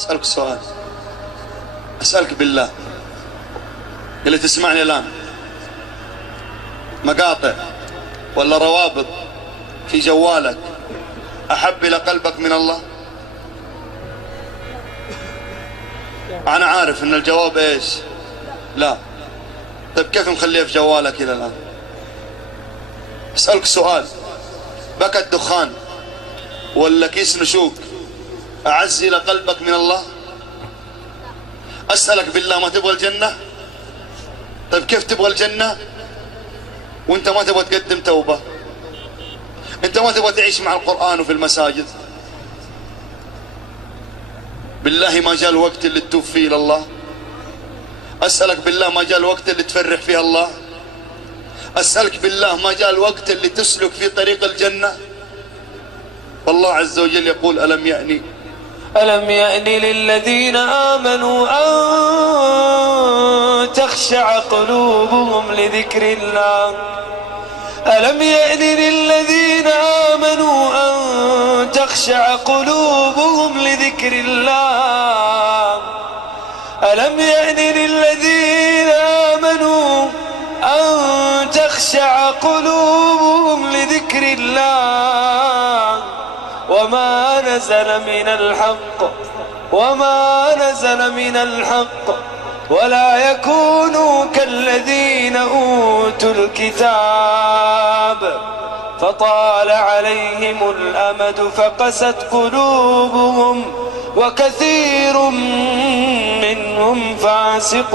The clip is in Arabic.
أسألك سؤال، أسألك بالله اللي تسمعني الآن، مقاطع ولا روابط في جوالك أحب إلى قلبك من الله؟ أنا عارف إن الجواب إيش؟ لا. طيب كيف مخليه في جوالك إلى الآن؟ أسألك سؤال، بكى الدخان ولا كيس نشوك أعز إلى قلبك من الله؟ أسألك بالله، ما تبغى الجنة؟ طيب كيف تبغى الجنة وانت ما تبغى تقدم توبة؟ انت ما تبغى تعيش مع القرآن وفي المساجد؟ بالله ما جاء الوقت اللي تتوب فيه لله؟ أسألك بالله ما جاء الوقت اللي تفرح فيه الله؟ أسألك بالله ما جاء الوقت اللي تسلك في طريق الجنة؟ والله عز وجل يقول ألم يأن للذين آمنوا أن تخشع قلوبهم لذكر الله. ألم يأن للذين آمنوا أن تخشع قلوبهم لذكر الله. ألم يأن للذين آمنوا أن تخشع قلوبهم لذكر الله وما نزل من الحق ولا يكونوا كالذين أوتوا الكتاب فطال عليهم الأمد فقست قلوبهم وكثير منهم فاسقون.